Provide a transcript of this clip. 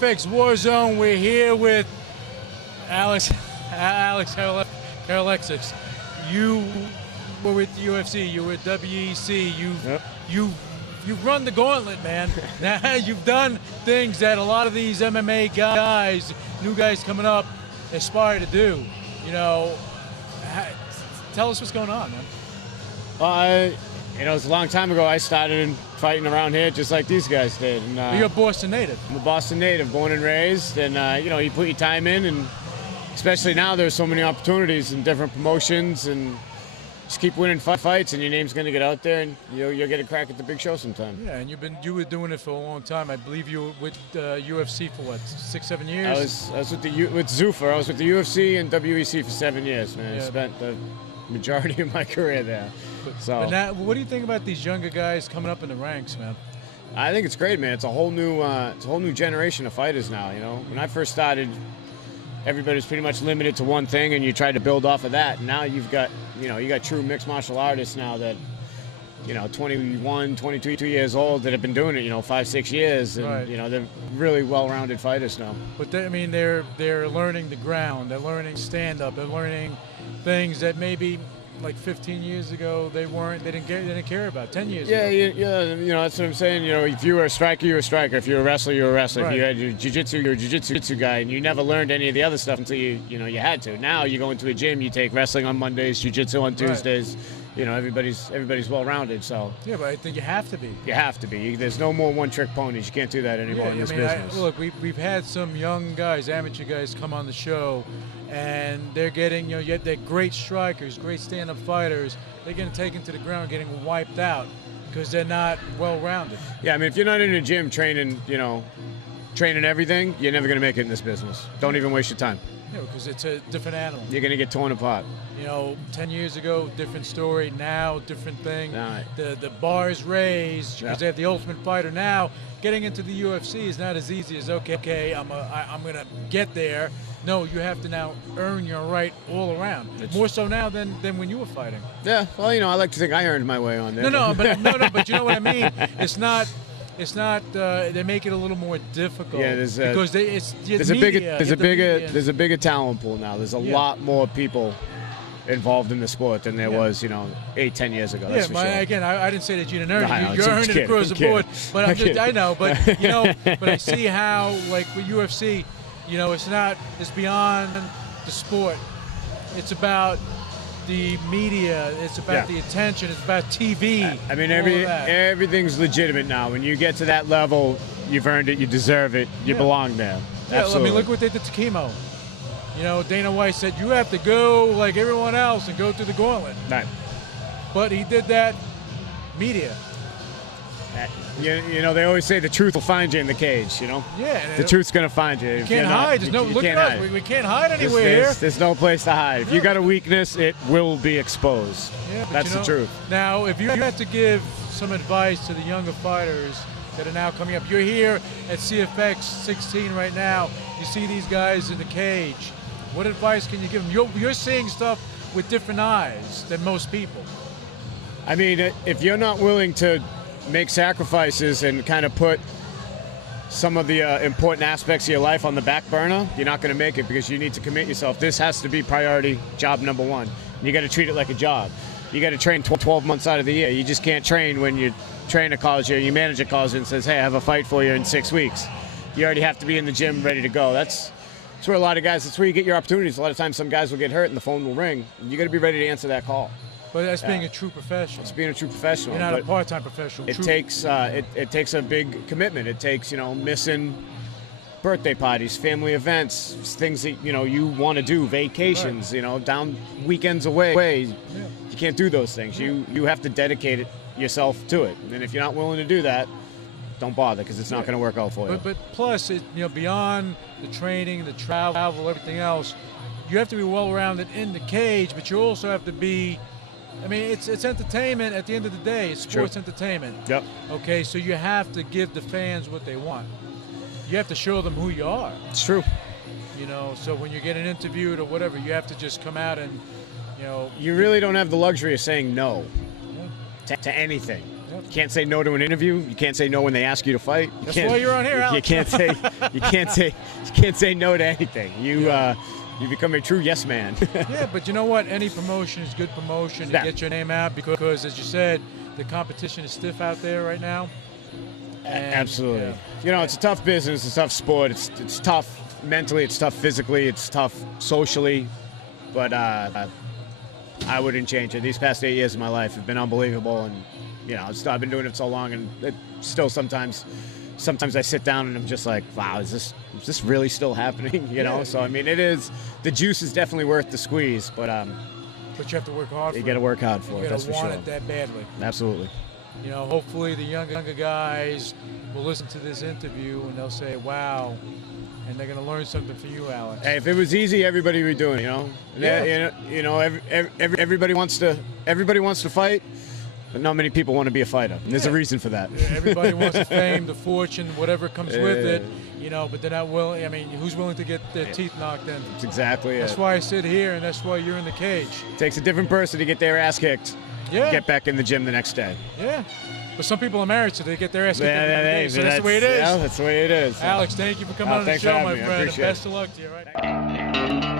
CageFX Warzone. We're here with Alex Karalexis. You were with the UFC. You were with WEC. You've run the gauntlet, man. Now you've done things that a lot of these MMA guys, new guys coming up, aspire to do. You know, tell us what's going on, man. You know, it's a long time ago. I started fighting around here just like these guys did. And, you're a Boston native. I'm a Boston native, born and raised. And, you know, you put your time in, and especially now there's so many opportunities in different promotions, and just keep winning fights and your name's going to get out there, and you'll get a crack at the big show sometime. Yeah, and you were doing it for a long time. I believe you were with UFC for what, 6-7 years? I was with Zuffa. I was with the UFC and WEC for 7 years, man. Yeah. I spent the majority of my career there. But now, what do you think about these younger guys coming up in the ranks, man? I think it's great, man. It's a whole new generation of fighters now. You know, when I first started, everybody was pretty much limited to one thing, and you tried to build off of that. And now you got true mixed martial artists now that, 21, 22 years old that have been doing it, 5-6 years, and right. They're really well-rounded fighters now. But they're learning the ground. They're learning stand-up. They're learning things that maybe like 15 years ago they didn't care about. 10 years ago. Yeah, that's what I'm saying. If you were a striker, you were a striker. If you were a wrestler, you were a wrestler. Right. If you had your jiu-jitsu, you were a jiu-jitsu guy, and you never learned any of the other stuff until you had to. Now you go into a gym, you take wrestling on Mondays, jiu-jitsu on Tuesdays. Right. Everybody's well-rounded. So yeah, but I think you have to be. You have to be. There's no more one-trick ponies. You can't do that anymore in this business. Look, we've had some young guys, amateur guys, come on the show, and they're getting, they're great strikers, great stand-up fighters. They're getting taken to the ground, getting wiped out because they're not well-rounded. Yeah, I mean, if you're not in a gym training everything, you're never going to make it in this business. Don't even waste your time. Yeah, because it's a different animal. You're going to get torn apart. 10 years ago, different story. Now, different thing. Right. The bar is raised because they have the Ultimate Fighter. Now, getting into the UFC is not as easy as, okay, I'm going to get there. No, you have to now earn your right all around. More so now than when you were fighting. Yeah, well, I like to think I earned my way on there. But you know what I mean? It's not. They make it a little more difficult. Yeah, there's a bigger talent pool now. There's a lot more people involved in the sport than there was, 8-10 years ago. That's for sure. Again, I didn't say that you didn't earn it. You earned it across the board. But I know. But but I see how, like with UFC, it's beyond the sport. It's about the media, it's about the attention, it's about TV. I mean, everything's legitimate now. When you get to that level, you've earned it, you deserve it, you belong there. Yeah, I mean, look what they did to Chemo. Dana White said, you have to go like everyone else and go through the gauntlet. Right. But he did that media. They always say the truth will find you in the cage, Yeah. The truth's going to find you. You can't hide. Look at us. We can't hide anywhere here. There's no place to hide. If you got a weakness, it will be exposed. Yeah, that's the truth. Now, if you had to give some advice to the younger fighters that are now coming up, you're here at CFX 16 right now. You see these guys in the cage. What advice can you give them? You're seeing stuff with different eyes than most people. I mean, if you're not willing to make sacrifices and kind of put some of the important aspects of your life on the back burner, you're not going to make it because you need to commit yourself. This has to be priority, job number one. You got to treat it like a job. You got to train 12 months out of the year. You just can't train when you train a college year. Your manager calls you and says, hey, I have a fight for you in 6 weeks. You already have to be in the gym ready to go. That's where a lot of guys, that's where you get your opportunities. A lot of times some guys will get hurt and the phone will ring. You got to be ready to answer that call. But that's being a true professional. It's being a true professional. You're not a part-time professional. It takes a big commitment. It takes missing birthday parties, family events, things that you want to do, vacations, down weekends away. Yeah. You can't do those things. You have to dedicate yourself to it. And if you're not willing to do that, don't bother, because it's not going to work out for you. But plus, beyond the training, the travel, everything else, you have to be well-rounded in the cage, but you also have to be. I mean, it's entertainment at the end of the day. It's sports entertainment. Yep. Okay, so you have to give the fans what they want. You have to show them who you are. It's true. So when you're getting interviewed or whatever, you have to just come out and, You really don't have the luxury of saying no Yeah. to anything. Yep. You can't say no to an interview. You can't say no when they ask you to fight. That's why you're on here, Alex. You can't say no to anything. You become a true yes man. Yeah, but you know what? Any promotion is good promotion to get your name out, because, as you said, the competition is stiff out there right now. And, Absolutely. It's a tough business. It's a tough sport. It's tough mentally. It's tough physically. It's tough socially. But I wouldn't change it. These past 8 years of my life have been unbelievable, and I've been doing it so long, and it still sometimes I sit down and I'm just like, wow, is this really still happening? Yeah. So I mean, the juice is definitely worth the squeeze, but you have to work hard. You got to work hard for it. That's for sure. You got to want it that badly. Absolutely. Hopefully the younger guys will listen to this interview and they'll say, wow, and they're going to learn something from you, Alex. Hey, if it was easy, everybody would be doing it. Yeah. Everybody wants to fight. But not many people want to be a fighter. And there's a reason for that. Yeah, everybody wants the fame, the fortune, whatever comes with it, but they're not willing. I mean, who's willing to get their teeth knocked in? That's exactly That's why I sit here, and that's why you're in the cage. It takes a different person to get their ass kicked. Yeah. Get back in the gym the next day. Yeah. But some people are married, so they get their ass kicked every day. So that's the way it is. Yeah, that's the way it is. Alex, thank you for coming on the thanks show, for having my me. I friend. appreciate it. Best of luck to you, right?